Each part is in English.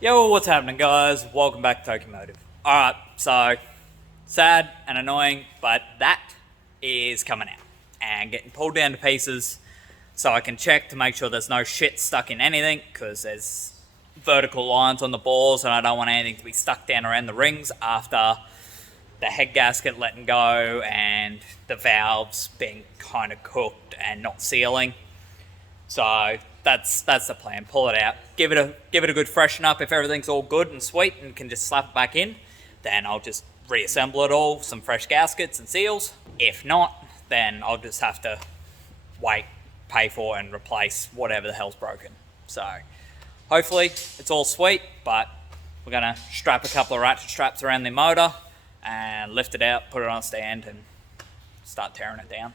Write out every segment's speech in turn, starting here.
Yo, what's happening, guys? Welcome back to Tokimotive. Alright, so sad and annoying, but that is coming out and getting pulled down to pieces so I can check to make sure there's no shit stuck in anything, because there's vertical lines on the balls and I don't want anything to be stuck down around the rings after the head gasket letting go and the valves being kind of cooked and not sealing. So that's the plan. Pull it out, give it a good freshen up. If everything's all good and sweet and can just slap it back in, then I'll just reassemble it all, some fresh gaskets and seals. If not, then I'll just have to wait, pay for and replace whatever the hell's broken. So hopefully it's all sweet, but we're gonna strap a couple of ratchet straps around the motor and lift it out, put it on a stand and start tearing it down.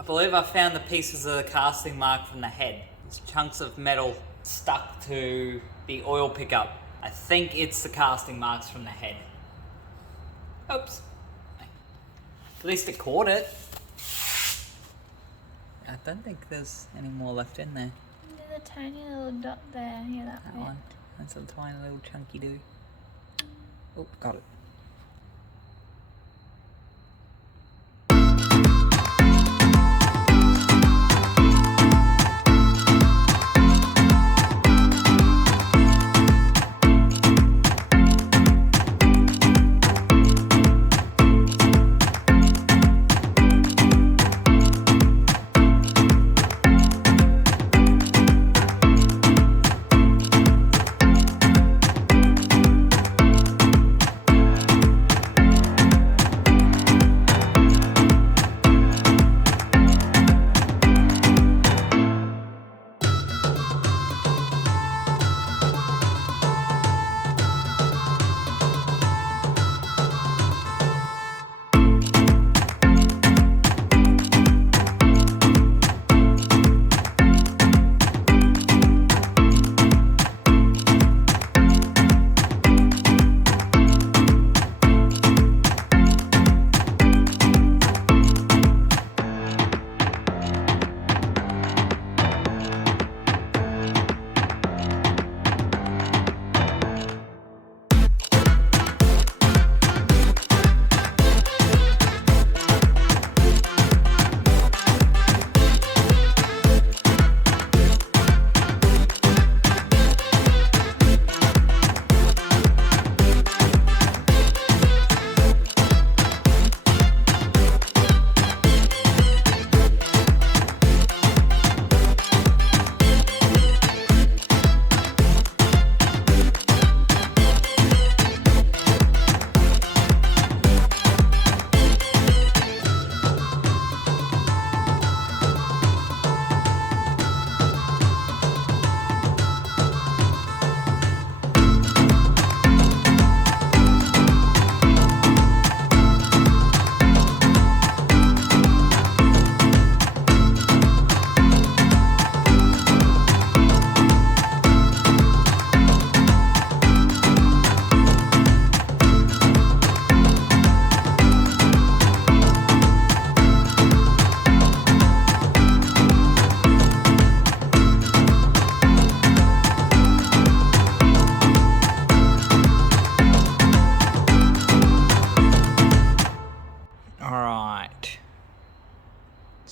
I believe I found the pieces of the casting mark from the head. It's chunks of metal stuck to the oil pickup. I think it's the casting marks from the head. Oops. At least it caught it. I don't think there's any more left in there. There's a tiny little dot there. Yeah, that bit. one. That's a tiny little chunky do. Oh, got it.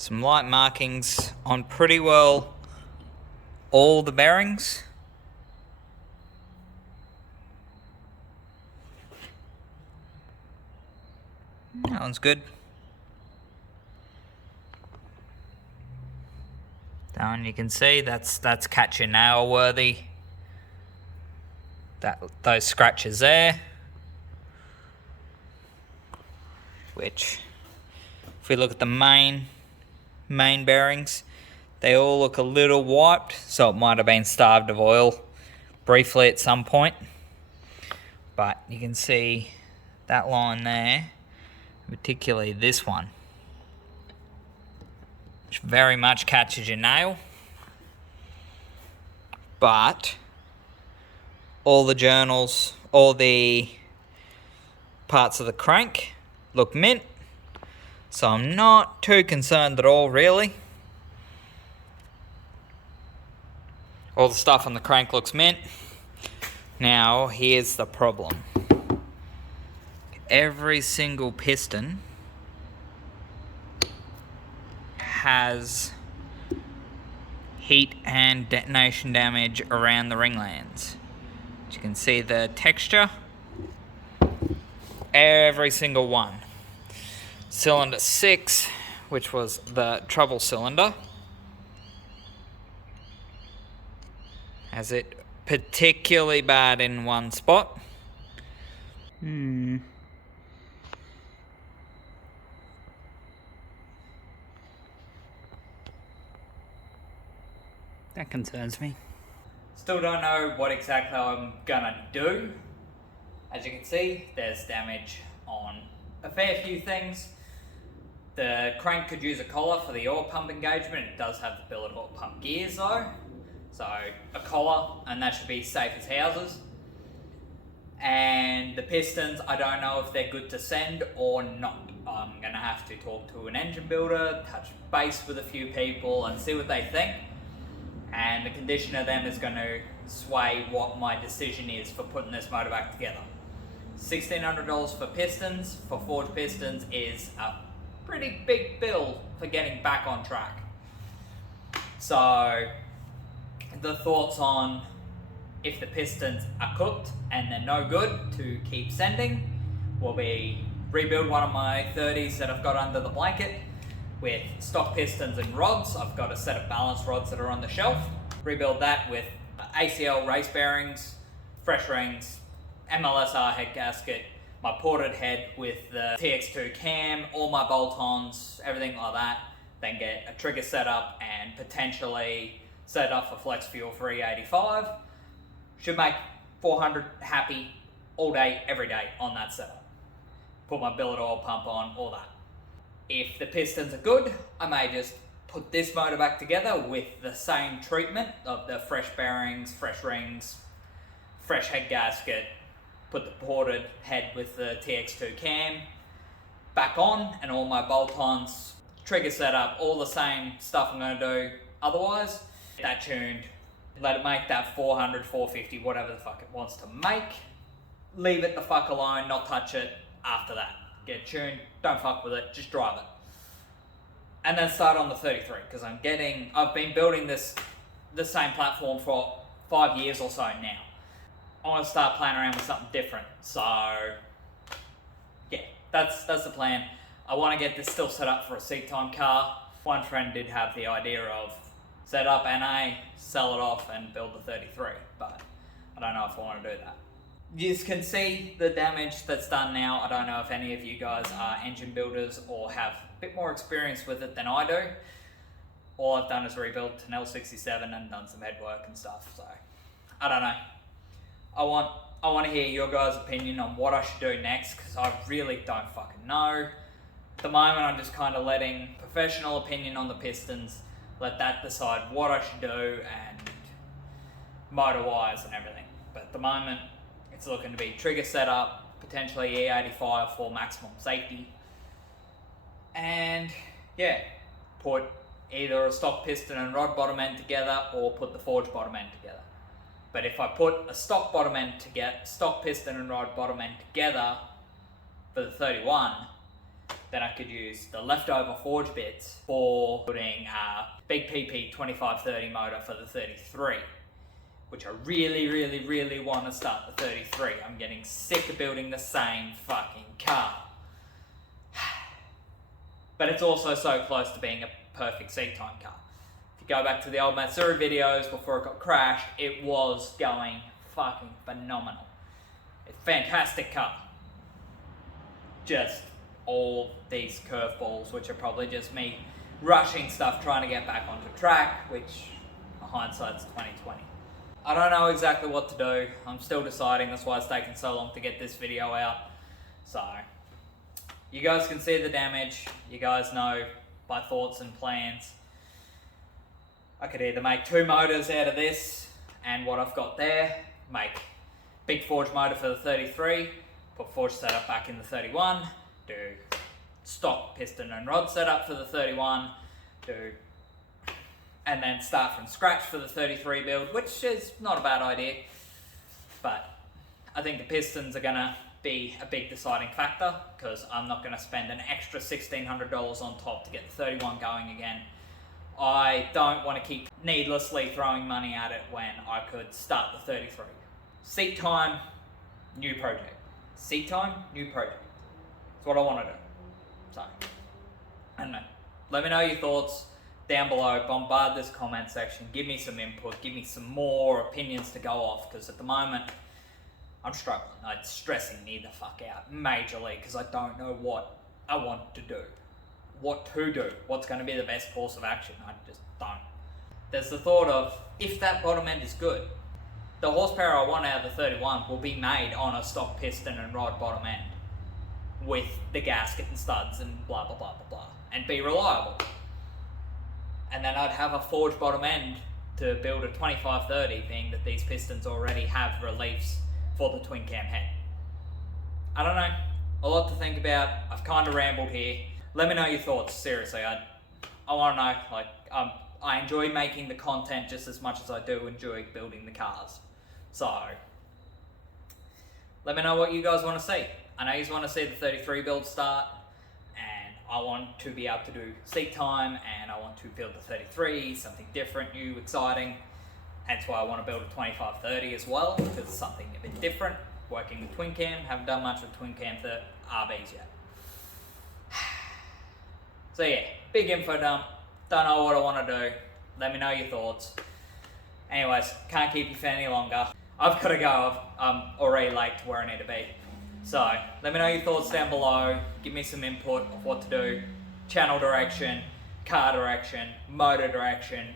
some light markings on pretty well all the bearings. That one's good. That one you can see, that's catch your nail worthy. Those scratches there. Which, if we look at the main bearings, they all look a little wiped, so it might have been starved of oil briefly at some point. But you can see that line there, particularly this one, which very much catches your nail. But all the journals, all the parts of the crank look mint, so I'm not too concerned at all, really. All the stuff on the crank looks mint. Now, here's the problem. Every single piston has heat and detonation damage around the ringlands. As you can see the texture, every single one. Cylinder 6, which was the trouble cylinder, has it particularly bad in one spot. That concerns me. Still don't know what exactly I'm gonna do. As you can see, there's damage on a fair few things. The crank could use a collar for the oil pump engagement. It does have the billet oil pump gears though. So a collar, and that should be safe as houses. And the pistons, I don't know if they're good to send or not. I'm gonna have to talk to an engine builder, touch base with a few people and see what they think. And the condition of them is gonna sway what my decision is for putting this motor back together. $1,600 for pistons, for forged pistons, is a pretty big bill for getting back on track. So the thoughts on if the pistons are cooked and they're no good to keep sending will be rebuild one of my 30s that I've got under the blanket with stock pistons and rods. I've got a set of balance rods that are on the shelf. Rebuild that with ACL race bearings, fresh rings, MLSR head gasket, my ported head with the TX2 cam, all my bolt-ons, everything like that. Then get a trigger set up and potentially set up for flex fuel for E85. Should make 400 happy all day, every day on that setup. Put my billet oil pump on, all that. If the pistons are good, I may just put this motor back together with the same treatment of the fresh bearings, fresh rings, fresh head gasket, put the ported head with the TX2 cam back on, and all my bolt-ons, trigger setup, all the same stuff I'm going to do otherwise. Get that tuned, let it make that 400, 450, whatever the fuck it wants to make. Leave it the fuck alone, not touch it after that. Get tuned, don't fuck with it, just drive it. And then start on the 33, because I've been building the same platform for 5 years or so now. I want to start playing around with something different. So yeah, that's the plan. I want to get this still set up for a seat time car. One friend did have the idea of set up NA, sell it off and build the 33, but I don't know if I want to do that. You can see the damage that's done now. I don't know if any of you guys are engine builders or have a bit more experience with it than I do. All I've done is rebuilt an L67 and done some head work and stuff, so I don't know. I want to hear your guys' opinion on what I should do next, because I really don't fucking know. At the moment, I'm just kind of letting professional opinion on the pistons, let that decide what I should do and motor-wise and everything. But at the moment, it's looking to be trigger setup, potentially E85 for maximum safety. And yeah, put either a stock piston and rod bottom end together or put the forged bottom end together. But if I put a stock bottom end together, stock piston and rod bottom end together for the 31, then I could use the leftover forge bits for putting a big PP 2530 motor for the 33, which I really want to start the 33. I'm getting sick of building the same fucking car. But it's also so close to being a perfect seat time car. If you go back to the old Matsuri videos before it got crashed, it was going fucking phenomenal. It's a fantastic car. Just all these curveballs, which are probably just me rushing stuff, trying to get back onto track, which hindsight's 2020. I don't know exactly what to do. I'm still deciding. That's why it's taken so long to get this video out. So, you guys can see the damage. You guys know my thoughts and plans. I could either make 2 motors out of this and what I've got there, make big forge motor for the 33, put forge setup back in the 31, do stock piston and rod setup for the 31, and then start from scratch for the 33 build, which is not a bad idea. But I think the pistons are gonna be a big deciding factor, because I'm not gonna spend an extra $1,600 on top to get the 31 going again. I don't want to keep needlessly throwing money at it when I could start the 33. Seat time, new project. Seat time, new project. That's what I want to do. So, I don't know. Let me know your thoughts down below. Bombard this comment section. Give me some input. Give me some more opinions to go off, because at the moment, I'm struggling. It's stressing me the fuck out majorly, because I don't know what I want to do. What to do. What's going to be the best course of action. I just don't. There's the thought of, if that bottom end is good, the horsepower I want out of the 31 will be made on a stock piston and rod bottom end with the gasket and studs and blah blah blah blah blah, and be reliable. And then I'd have a forged bottom end to build a 2530, being that these pistons already have reliefs for the twin cam head. I don't know, a lot to think about. I've kind of rambled here. Let me know your thoughts, seriously. I want to know, like, I enjoy making the content just as much as I do enjoy building the cars. So, let me know what you guys want to see. I know you want to see the 33 build start, and I want to be able to do seat time, and I want to build the 33, something different, new, exciting. Hence why I want to build a 2530 as well, because it's something a bit different. Working with twin cam, haven't done much with twin cam RBs yet. So yeah, big info dump. Don't know what I want to do. Let me know your thoughts. Anyways, can't keep you for any longer. I've got to go. I'm already late to where I need to be. So, let me know your thoughts down below. Give me some input of what to do. Channel direction, car direction, motor direction,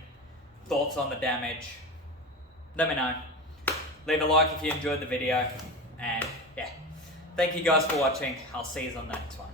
thoughts on the damage. Let me know. Leave a like if you enjoyed the video. And yeah, thank you guys for watching. I'll see you on the next one.